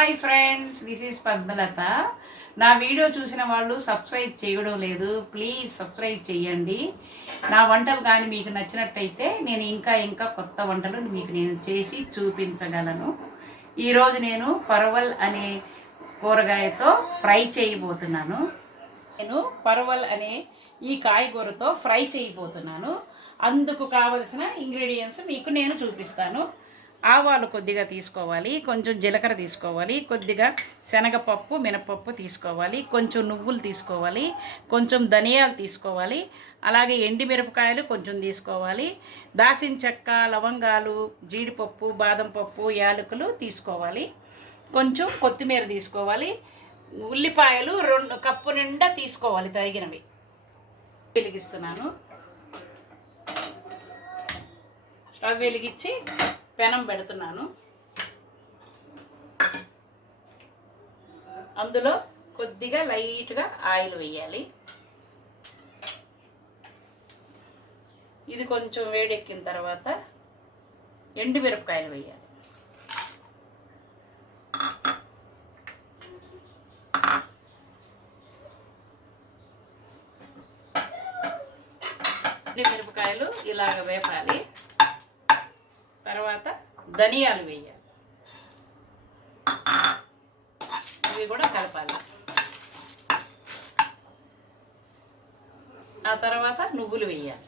Hi friends this is Padmalatha. నా video చూసిన వాళ్ళు సబ్స్క్రైబ్ చేయడం లేదు ప్లీజ్ సబ్స్క్రైబ్ చేయండి. నా వంటలు కానీ మీకు నచ్చినట్టయితే నేను ఇంకా ఇంకా కొత్త వంటలు మీకు నేను చేసి చూపించగలను. ఈరోజు నేను పర్వల్ అనే కూరగాయతో ఫ్రై చేయబోతున్నాను. నేను పర్వల్ అనే ఈ కాయగూరతో ఫ్రై చేయబోతున్నాను. అందుకు కావలసిన ఇంగ్రీడియంట్స్ మీకు నేను చూపిస్తాను. ఆవాలు కొద్దిగా తీసుకోవాలి కొంచెం జీలకర్ర తీసుకోవాలి కొద్దిగా శనగపప్పు మినపప్పు తీసుకోవాలి కొంచెం నువ్వులు తీసుకోవాలి కొంచెం ధనియాలు తీసుకోవాలి అలాగే ఎండి మిరపకాయలు కొంచెం తీసుకోవాలి దాసిన చెక్క లవంగాలు జీడిపప్పు బాదం పప్పు యాలకులు తీసుకోవాలి కొంచెం కొత్తిమీర తీసుకోవాలి ఉల్లిపాయలు రెండు కప్పు నిండా తీసుకోవాలి తరిగినవి. వెలిగిస్తున్నాను. అవి వెలిగించి పెనం పెడుతున్నాను. అందులో కొద్దిగా లైట్గా ఆయిల్ వేయాలి. ఇది కొంచెం వేడెక్కిన తర్వాత ఎండు మిరపకాయలు వేయాలి. ఎండుమిరపకాయలు ఇలాగ వేపాలి. తర్వాత ధనియాలు వేయాలి. ఇవి కూడా కలపాలి. ఆ తర్వాత నువ్వులు వేయాలి.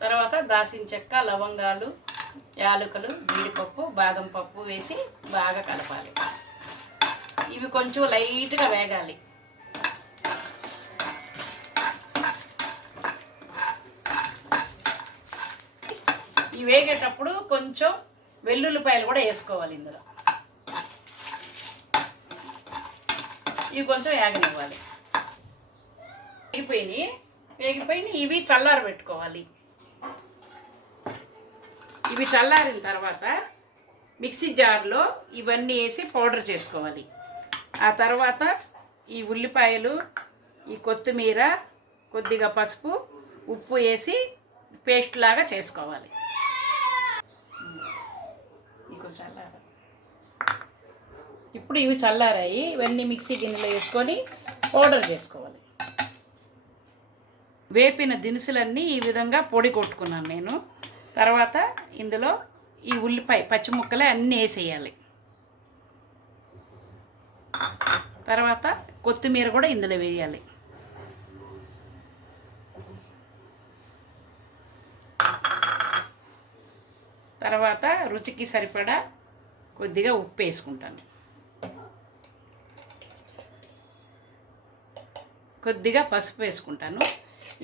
తర్వాత దాసిన చెక్క లవంగాలు యాలకులు జీడిపప్పు బాదం పప్పు వేసి బాగా కలపాలి. ఇవి కొంచెం లైట్గా వేగాలి. వేగేటప్పుడు కొంచెం వెల్లుల్లిపాయలు కూడా వేసుకోవాలి ఇందులో. ఇవి కొంచెం వేగనివ్వాలి వేగిపోయినాయి. వేగిపోయినాయి. ఇవి చల్లార పెట్టుకోవాలి. ఇవి చల్లారిన తర్వాత మిక్సీ జార్లో ఇవన్నీ వేసి పౌడర్ చేసుకోవాలి. ఆ తర్వాత ఈ ఉల్లిపాయలు ఈ కొత్తిమీర కొద్దిగా పసుపు ఉప్పు వేసి పేస్ట్ లాగా చేసుకోవాలి. ఇప్పుడు చల్లార. ఇప్పుడు ఇవి చల్లారాయి. ఇవన్నీ మిక్సీ గిన్నెలో వేసుకొని పౌడర్ చేసుకోవాలి. వేపిన దినుసులన్నీ ఈ విధంగా పొడి కొట్టుకున్నాను నేను. తర్వాత ఇందులో ఈ ఉల్లిపాయ పచ్చి ముక్కలే అన్నీ వేసేయాలి. తర్వాత కొత్తిమీర కూడా ఇందులో వేయాలి. తర్వాత రుచికి సరిపడా కొద్దిగా ఉప్పు వేసుకుంటాను. కొద్దిగా పసుపు వేసుకుంటాను.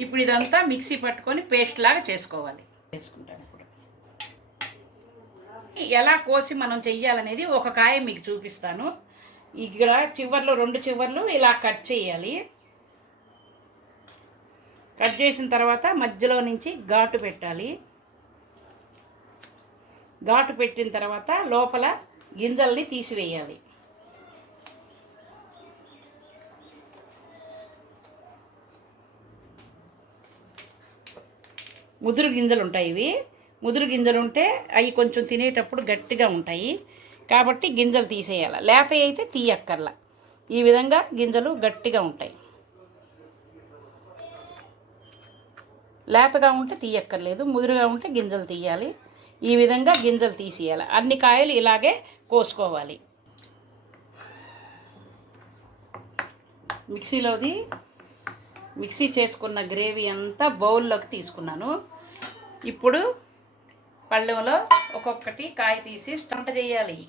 ఇప్పుడు ఇదంతా మిక్సీ పట్టుకొని పేస్ట్ లాగా చేసుకోవాలి. వేసుకుంటాను ఇప్పుడు. ఎలా కోసి మనం చెయ్యాలనేది ఒక కాయ మీకు చూపిస్తాను. ఇక్కడ చివర్లు రెండు చివర్లు ఇలా కట్ చేయాలి. కట్ చేసిన తర్వాత మధ్యలో నుంచి ఘాటు పెట్టాలి. ఘాటు పెట్టిన తర్వాత లోపల గింజల్ని తీసివేయాలి. ముదురు గింజలు ఉంటాయి ఇవి. ముదురు గింజలు ఉంటే అవి కొంచెం తినేటప్పుడు గట్టిగా ఉంటాయి. కాబట్టి గింజలు తీసేయాలి. లేత అయితే తీయక్కర్లా. ఈ విధంగా గింజలు గట్టిగా ఉంటాయి. లేతగా ఉంటే తీయక్కర్లేదు. ముదురుగా ఉంటే గింజలు తీయాలి. ఈ విధంగా గింజలు తీసేయాలి. అన్ని కాయలు ఇలాగే కోసుకోవాలి. మిక్సీలోది మిక్సీ చేసుకున్న గ్రేవీ అంతా బౌల్లోకి తీసుకున్నాను. ఇప్పుడు పళ్ళెంలో ఒక్కొక్కటి కాయ తీసి స్టంట చేయాలి.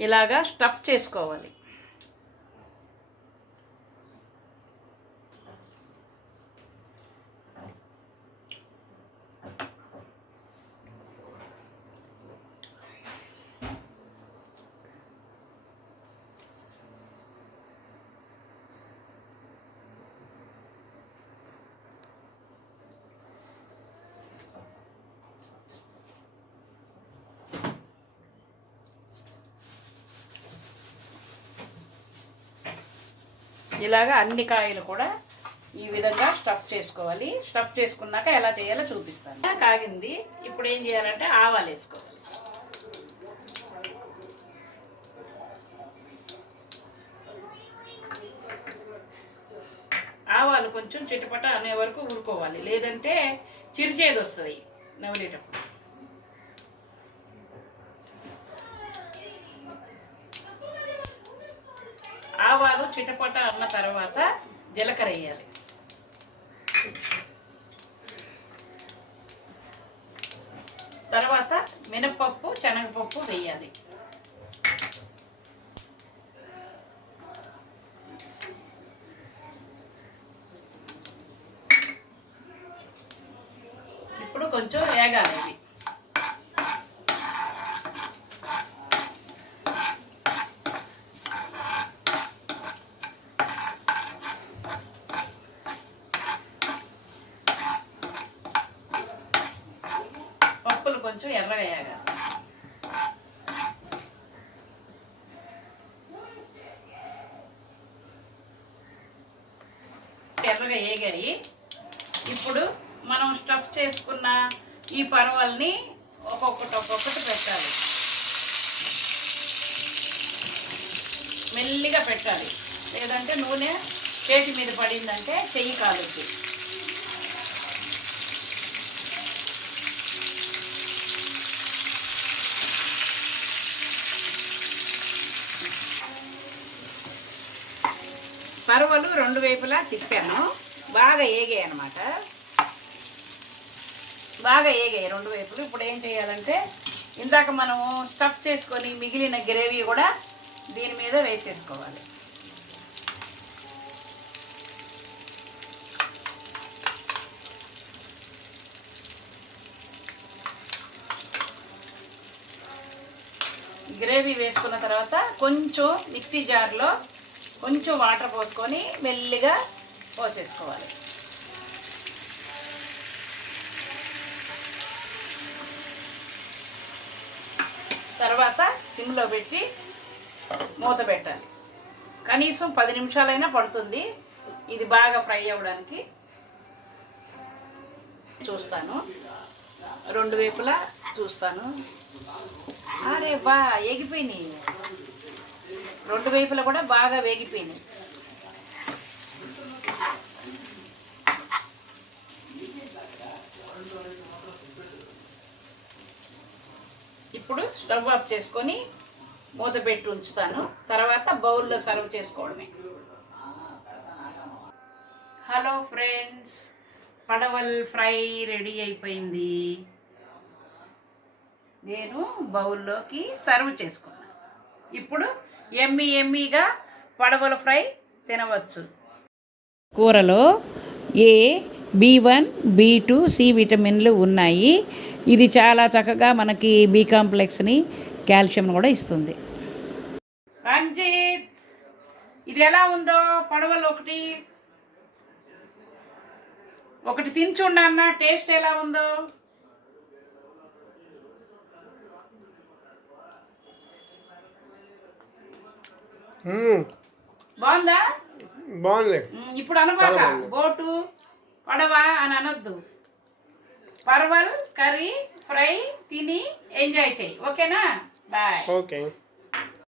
ఇలాగా స్టఫ్ చేసుకోవాలి. ఇలాగా అన్ని కాయలు కూడా ఈ విధంగా స్టఫ్ చేసుకోవాలి. స్టఫ్ చేసుకున్నాక ఎలా చేయాలో చూపిస్తాను. కాగింది. ఇప్పుడు ఏం చేయాలంటే ఆవాలు వేసుకోవాలి. ఆవాలు కొంచెం చిటపట అనే వరకు ఊరుకోవాలి లేదంటే చిరిచేది వస్తుంది నవలేటప్పుడు ఆవాలు చిటపట అన్న తర్వాత జీలకర్ర వేయాలి. తర్వాత మినపప్పు శనగపప్పు వేయాలి ఇప్పుడు కొంచెం వేగాలి ఇవి పప్పులు కొంచెం ఎర్రగా వేయాలి ఎర్రగా వేగాయి ఇప్పుడు మనం స్టఫ్ చేసుకున్న ఈ పరవల్ని ఒక్కొక్కటి ఒక్కొక్కటి పెట్టాలి. మెల్లిగా పెట్టాలి. లేదంటే నూనె చేతి మీద పడిందంటే చెయ్యి కాలుద్ది. పరవలు రెండు వైపులా తిప్పాను. బాగా ఏగాయి అనమాట బాగా ఏగాయి రెండు వైపులు. ఇప్పుడు ఏం చేయాలంటే ఇందాక మనము స్టఫ్ చేసుకొని మిగిలిన గ్రేవీ కూడా దీని మీద వేసేసుకోవాలి. గ్రేవీ వేసుకున్న తర్వాత కొంచెం మిక్సీ జార్లో కొంచెం వాటర్ పోసుకొని మెల్లిగా పోసేసుకోవాలి. తర్వాత సిమ్లో పెట్టి మూత పెట్టాలి. కనీసం పది నిమిషాలైనా పడుతుంది. ఇది బాగా ఫ్రై అవ్వడానికి. చూస్తాను. రెండు వైపులా చూస్తాను. అరే బా ఎగిపోయినాయి. రెండు వైపులా కూడా బాగా వేగిపోయినాయి. ఇప్పుడు స్టవ్ ఆఫ్ చేసుకొని మూత పెట్టి ఉంచుతాను. తర్వాత బౌల్లో సర్వ్ చేసుకోవడమే. హలో ఫ్రెండ్స్ పడవల్ ఫ్రై రెడీ అయిపోయింది. నేను బౌల్లోకి సర్వ్ చేసుకున్నాను ఇప్పుడు ఎమ్మి ఎమ్మిగా పడవల ఫ్రై తినవచ్చు. కూరలో A B one B two C విటమిన్లు ఉన్నాయి. ఇది చాలా చక్కగా మనకి బి కాంప్లెక్స్ని కాల్షియం కూడా ఇస్తుంది. రంజిత్ ఇది ఎలా ఉందో పడవలు ఒకటి. ఒకటి తిని టేస్ట్ ఎలా ఉందో. బాగుందా? బాగుంది. ఇప్పుడు అనబాక. బోటు పడవ అని అనొద్దు. పర్వల్ కర్రీ ఫ్రై తిని ఎంజాయ్ చేయి. ఓకేనా? బాయ్. ఓకే.